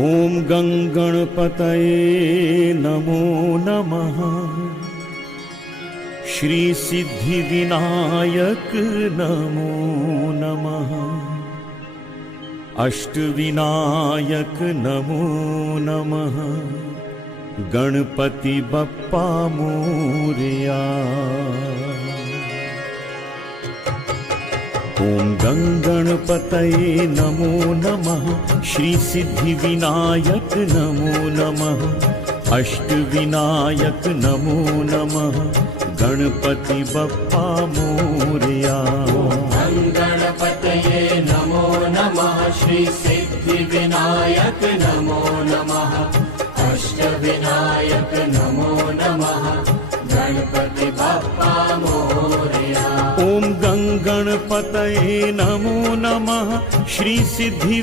ओम गं गणपतये नमो नमः। श्री सिद्धि विनायक नमो नमः। अष्ट विनायक नमो नमः। गणपति बप्पा मोरया। ओम गं गणपतये नमो नमः। श्री सिद्धि विनायक नमो नमः। अष्ट विनायक नमो नमः। गणपति बप्पा मोरया। गं गणपतये नमो नमः। श्री सिद्धि विनायक नमो नमः। अष्ट विनायक नमो नमः। गणपति बप्पा मोरया। ओम गं गणपतये नमो नमः। श्री सिद्धि